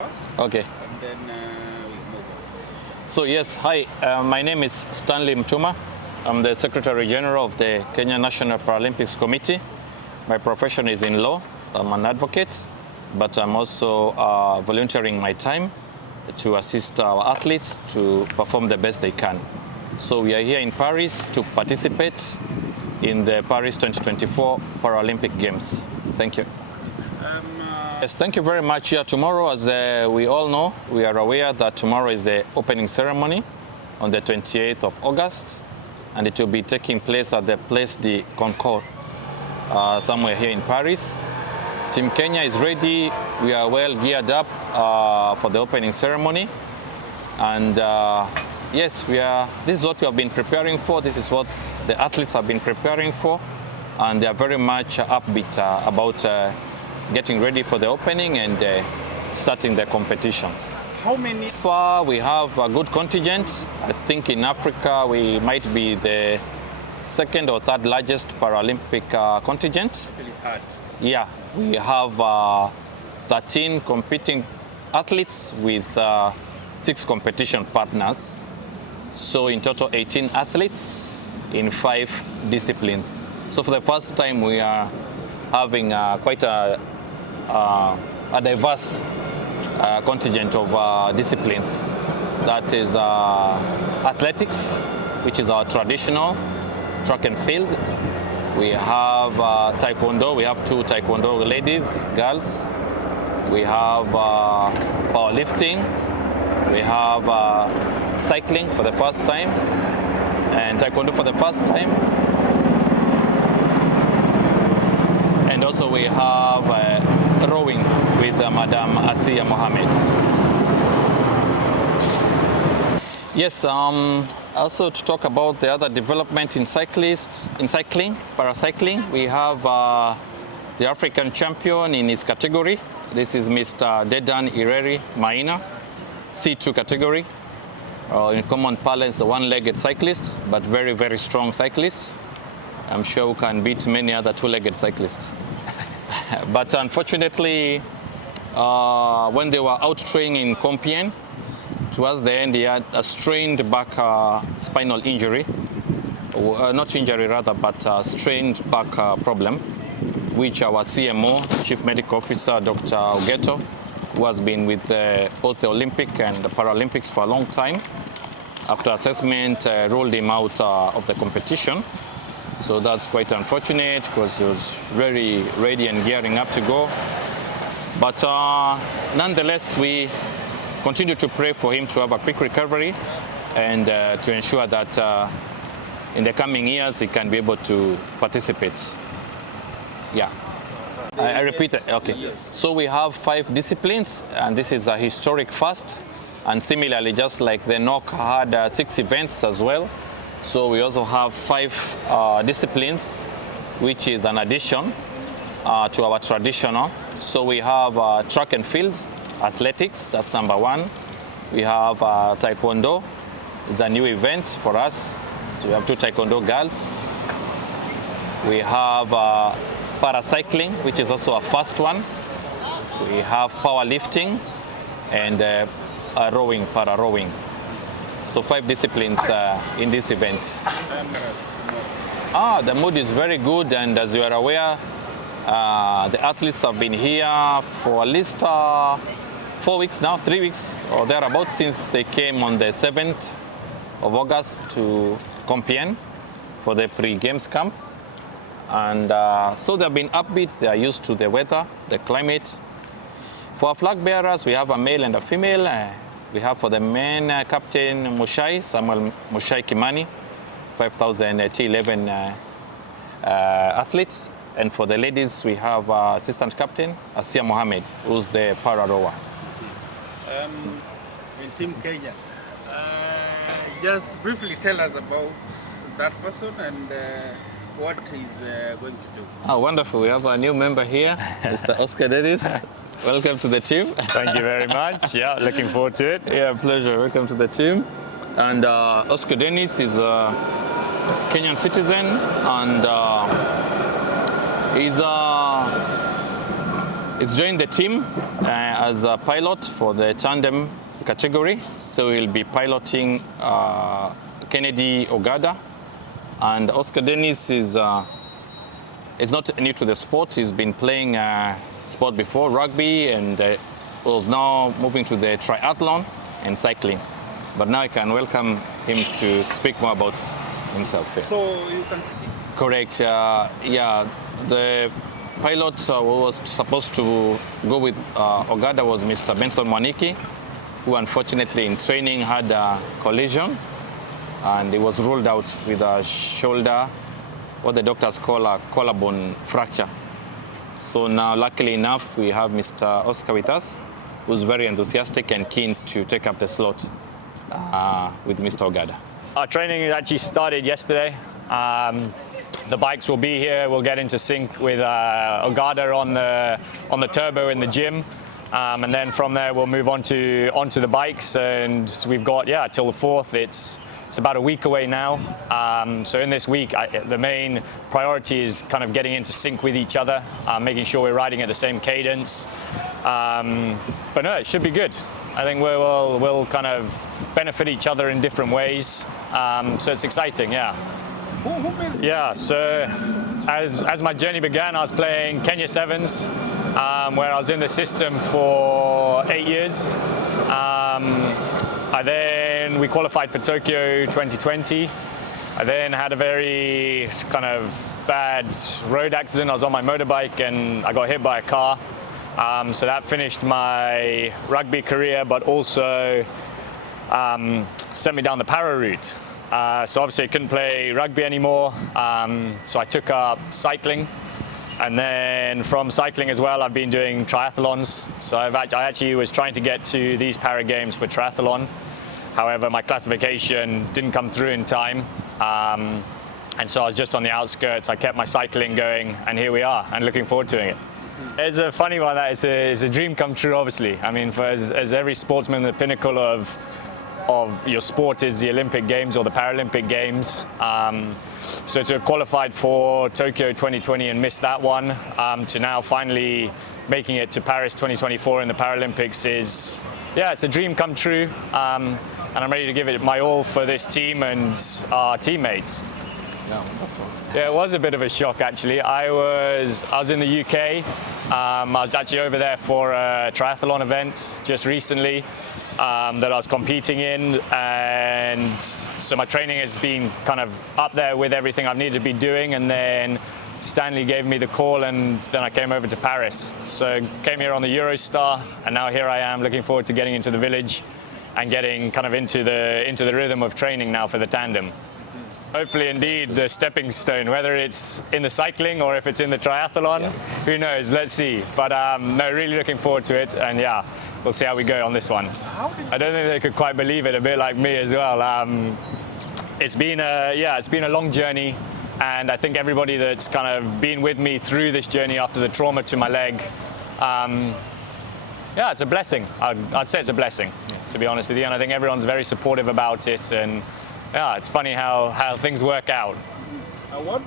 Okay. And then we move on. So yes, hi, my name is Stanley Mtuma. I'm the Secretary General of the Kenya National Paralympics Committee. My profession is in law. I'm an advocate, but I'm also volunteering my time to assist our athletes to perform the best they can. So we are here in Paris to participate in the Paris 2024 Paralympic Games. Thank you. Yes, thank you very much. Yeah, tomorrow, as we all know, we are aware that tomorrow is the opening ceremony on the 28th of August, and it will be taking place at the Place de Concorde, somewhere here in Paris. Team Kenya is ready. We are well geared up for the opening ceremony, and yes, this is what we have been preparing for. This is what the athletes have been preparing for, and they are very much upbeat about getting ready for the opening and starting the competitions. How many? Far we have a good contingent. I think in Africa we might be the second or third largest Paralympic contingent. Really hard. Yeah, we have 13 competing athletes with 6 competition partners. So in total 18 athletes in 5 disciplines. So for the first time we are having quite a diverse contingent of disciplines. That is athletics, which is our traditional track and field. We have taekwondo. We have 2 taekwondo ladies, girls. We have powerlifting. We have cycling for the first time, and taekwondo for the first time. And also we have rowing with Madam Asiya Mohammed. Yes, also to talk about the other development in cycling, paracycling, we have the African champion in his category. This is Mr. Dedan Ireri Maina, C2 category. In common parlance, a one-legged cyclist, but very, very strong cyclist. I'm sure we can beat many other 2-legged cyclists. But unfortunately, when they were out training in Compiègne, towards the end he had a strained back spinal injury. Not injury rather, but a strained back problem, which our CMO, Chief Medical Officer, Dr. Ogeto, who has been with both the Olympic and the Paralympics for a long time, after assessment ruled him out of the competition. So that's quite unfortunate because he was very ready and gearing up to go. But nonetheless, we continue to pray for him to have a quick recovery and to ensure that in the coming years he can be able to participate. Yeah. I repeat it. Okay. So we have 5 disciplines, and this is a historic first. And similarly, just like the NOC had 6 events as well, so we also have 5 disciplines, which is an addition to our traditional. So we have track and field, athletics, that's number 1. We have taekwondo, it's a new event for us. So we have 2 taekwondo girls. We have paracycling, which is also a first one. We have powerlifting and rowing, para-rowing. So 5 disciplines in this event. The mood is very good, and as you are aware, the athletes have been here for at least 4 weeks now, 3 weeks or thereabouts, since they came on the 7th of August to Compiègne for the pre-games camp. And so they've been upbeat, they are used to the weather, the climate. For our flag bearers, we have a male and a female. We have for the men Captain Mushai, Samuel Mushai Kimani, 5,000 T11 athletes. And for the ladies, we have Assistant Captain Asiya Mohammed, who's the para rower. In Team Kenya, just briefly tell us about that person and what he's going to do. Oh, wonderful. We have a new member here, Mr. Oscar Dennis. Welcome to the team. Thank you very much. Yeah, looking forward to it. Yeah, pleasure. Welcome to the team. And Oscar Dennis is a Kenyan citizen, and he's He's joined the team as a pilot for the tandem category. So he'll be piloting Kennedy Ogada. And Oscar Dennis is not new to the sport. He's been playing sport before, rugby, and was now moving to the triathlon and cycling. But now I can welcome him to speak more about himself. So you can speak. Correct. The pilot who was supposed to go with Ogada was Mr. Benson Mwaniki, who unfortunately in training had a collision and he was ruled out with a shoulder, what the doctors call a collarbone fracture. So now, luckily enough, we have Mr. Oscar with us, who's very enthusiastic and keen to take up the slot with Mr. Ogada. Our training actually started yesterday. The bikes will be here. We'll get into sync with Ogada on the turbo in the gym. And then from there we'll move onto the bikes, and we've got till the 4th. It's about a week away now. So in this week, the main priority is kind of getting into sync with each other, making sure we're riding at the same cadence. But no, it should be good. I think we'll kind of benefit each other in different ways. So it's exciting, yeah. Yeah, so as my journey began, I was playing Kenya Sevens, where I was in the system for 8 years. We qualified for Tokyo 2020. I then had a very kind of bad road accident. I was on my motorbike and I got hit by a car. So that finished my rugby career, but also sent me down the para route. So obviously I couldn't play rugby anymore, so I took up cycling, and then from cycling as well I've been doing triathlons. So I actually was trying to get to these para games for triathlon. However, my classification didn't come through in time, and so I was just on the outskirts. I kept my cycling going, and here we are, and looking forward to doing it. It's a funny one. It's a dream come true, obviously. I mean, as every sportsman, the pinnacle of your sport is the Olympic Games or the Paralympic Games. So to have qualified for Tokyo 2020 and missed that one, to now finally making it to Paris 2024 in the Paralympics it's a dream come true. And I'm ready to give it my all for this team and our teammates. Yeah, wonderful. Yeah, it was a bit of a shock actually. I was in the UK. I was actually over there for a triathlon event just recently that I was competing in, and so my training has been kind of up there with everything I've needed to be doing, and then Stanley gave me the call, and then I came over to Paris. So came here on the Eurostar, and now here I am looking forward to getting into the village and getting kind of into the rhythm of training now for the tandem. Hopefully indeed the stepping stone, whether it's in the cycling or if it's in the triathlon, who knows, let's see. But no, really looking forward to it, and yeah, we'll see how we go on this one. I don't think they could quite believe it, a bit like me as well. It's been a long journey, and I think everybody that's kind of been with me through this journey after the trauma to my leg, it's a blessing. I'd say it's a blessing, to be honest with you, and I think everyone's very supportive about it, and yeah, it's funny how things work out. What